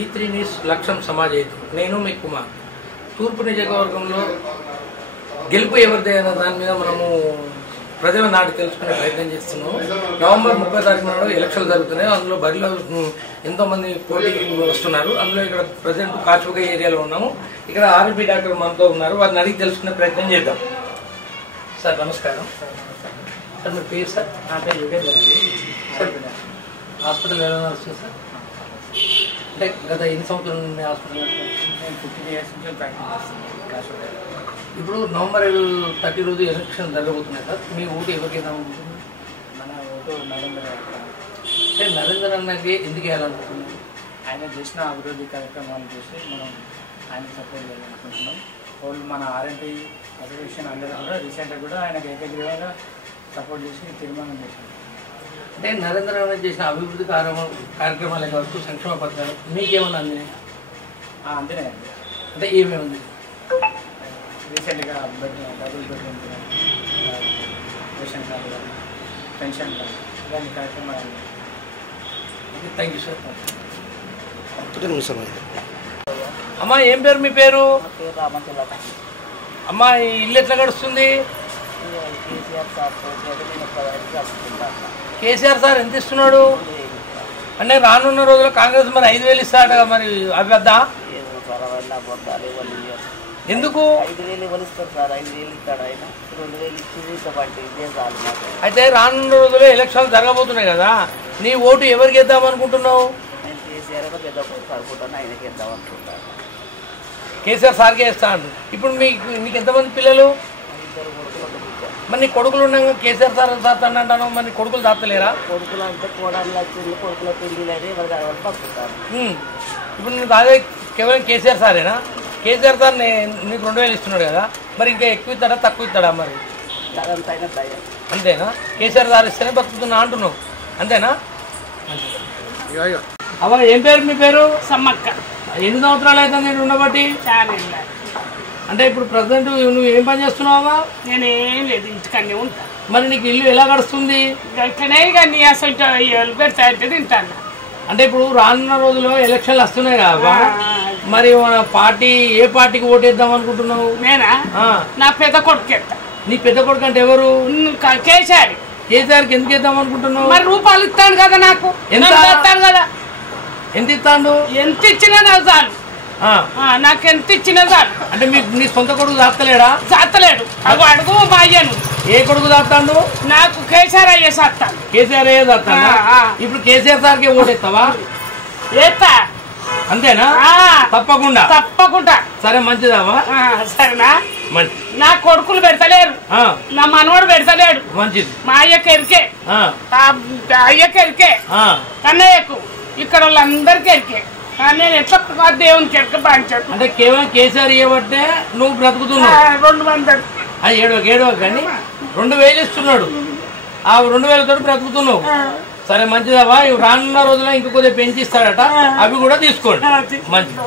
V3 news లక్ష్యం సమాజేతు నేను మీ కుమార్. తూర్పు నియోజకవర్గంలో గెలుపు ఎవరిదే అనే దాని మీద మనము ప్రజల నాటి తెలుసుకునే ప్రయత్నం చేస్తున్నాము. నవంబర్ 30 తారీఖు నాడు ఎలక్షన్లు జరుగుతున్నాయి. అందులో బరిలో ఎంతోమంది పోటీకి వస్తున్నారు. అందులో ఇక్కడ ప్రజెంట్ కాచుక ఏరియాలో ఉన్నాము. ఇక్కడ ఆర్ఎంపీ డాక్టర్ మనతో ఉన్నారు. వారిని అడిగి తెలుసుకునే ప్రయత్నం చేద్దాం. సార్ నమస్కారం. సార్ మీ పేరు సార్? నా పేరు యుగేందర్ అండి. హాస్పిటల్ ఎలా నడుస్తుంది సార్? అంటే గత ఎన్ని సంవత్సరాల నుండి హాస్పిటల్? నేను 15 years నుంచి ప్రాక్టీస్ చేస్తున్నాను. ఇప్పుడు నవంబర్ 30 రోజు ఎలక్షన్ జరగబోతున్నాయి సార్. మీ ఓటు ఎవరికి వేద్దామనుకుంటున్నారు? మన ఓటు నరేంద్ర. అంటే నరేంద్ర అన్నకి ఎందుకు వేయాలనుకుంటున్నాం? ఆయన చేసిన అభివృద్ధి కార్యక్రమాలు చూసి మనం ఆయన సపోర్ట్ చేయాలనుకుంటున్నాం. వాళ్ళు మన ఆర్ఎంపీ అసోసియేషన్ అందరూ కూడా రీసెంట్గా కూడా ఆయనకు ఏకగ్రీవంగా సపోర్ట్ చేసి తీర్మానం చేశారు. అంటే నరేంద్ర అన్న చేసిన అభివృద్ధి కార్యక్రమాలే కావచ్చు, సంక్షేమ పథకాలు మీకేమన్నా అందినాయి? అంతేనే అండి. అంటే ఏమేమి ఉంది? రీసెంట్గా డబుల్ బెడ్రూమ్ రేషన్ కార్డు కానీ పెన్షన్ కానీ ఇలాంటి కార్యక్రమాలు. Thank you sir. అమ్మా ఏం పేరు మీ పేరు? అమ్మా ఈ ఇల్లు ఎట్లా గడుస్తుంది? కేసీఆర్ సార్ ఎంత ఇస్తున్నాడు? అంటే రానున్న రోజుల్లో కాంగ్రెస్ మరి 5,000 ఇస్తాడు, మరి అవి వద్దా? ఎందుకు? అయితే రానున్న రోజుల్లో ఎలక్షన్లు జరగబోతున్నాయి కదా, నీ ఓటు ఎవరికి వేద్దాం అనుకుంటున్నావు? కేసీఆర్ సార్కే వేస్తాను. ఇప్పుడు నీకు ఎంతమంది పిల్లలు? మరి నీ కొడుకులు ఉండగా కేసీఆర్ సార్ దాస్తాను అంటాను, మరి కొడుకులు దాస్తలేరా? కొడుకులు అంటే కోడళ్ళు వచ్చింది, కొడుకుల పెళ్లి ఇప్పుడు నువ్వు దాదే కేవలం కేసీఆర్ సారేనా? కేసీఆర్ సార్ నీకు 2,000 ఇస్తున్నాడు కదా, మరి ఇంకా ఎక్కువ ఇస్తాడా తక్కువ ఇస్తాడా? మరి అంతేనా? కేసీఆర్ సార్ ఇస్తేనే బతుకుతున్నా అంటున్నావు, అంతేనా? అవ్వ ఏం పేరు మీ పేరు? సమ్మక్క. ఎన్ని సంవత్సరాలు అయితే నేను ఉండబట్టి? అంటే ఇప్పుడు ప్రజెంట్ నువ్వు ఏం పని చేస్తున్నావా? నేనేం లేదు, ఇంటికన్నీ ఉంటా. మరి నీకు ఇల్లు ఎలా గడుస్తుంది? ఇట్లనే ఇక నీ అసలు పెడతా అంటే తింటాను. అంటే ఇప్పుడు రానున్న రోజుల్లో ఎలక్షన్లు వస్తున్నాయి కదా, మరి మన పార్టీ ఏ పార్టీకి ఓటేద్దాం అనుకుంటున్నావు? నేనా? నా పెద్ద కొడుకు ఎత్తా. నీ పెద్ద కొడుకు అంటే ఎవరు? కేసీఆర్. కేసీఆర్కి ఎందుకు వేద్దాం అనుకుంటున్నావు? మరి రూపాయలు ఇస్తాను కదా, నాకు ఎంత ఇస్తాను కదా. ఎంత ఇస్తాడు? ఎంత ఇచ్చినా నాకు చాలు. నాకు ఎంత ఇచ్చినా చాలు. అంటే నీ సొంత కొడుకు దాస్తలేడా? చాతలేడు. అడుగు అడుగు మా అయ్యను. ఏ కొడుకు దాస్తాడు? నాకు కేసీఆర్ అయ్యే సాస్తాను. కేసీఆర్ అయ్యే దాస్తాడా? ఇప్పుడు కేసీఆర్ సార్కి ఓటేస్తావా? ఏస్తా. అంతేనా? తప్పకుండా తప్పకుండా. సరే మంచిదావా? సరేనా? మంచి. నా కొడుకులు పెడతలేరు, నా మనవాడు పెడతలేడు. మంచిది. మా అయ్యకి ఎరికే, అయ్యకి ఎరికే, కన్నయ్యకు, ఇక్కడ వాళ్ళందరికీ ఎరికే. నేను ఎట్లా దేవునికి ఎరక బాంచాడు. అంటే కేవలం కేసీఆర్ ఇవ్వబట్టే నువ్వు బ్రతుకుతున్నావు. 200 అది ఏడవ కానీ 2,000 ఇస్తున్నాడు. ఆ 2,000 తోటి బ్రతుకుతున్నావు. సరే మంచిదావా? రానున్న రోజుల్లో ఇంక కొద్దిగా పెంచిస్తాడట, అవి కూడా తీసుకోండి. మంచిది.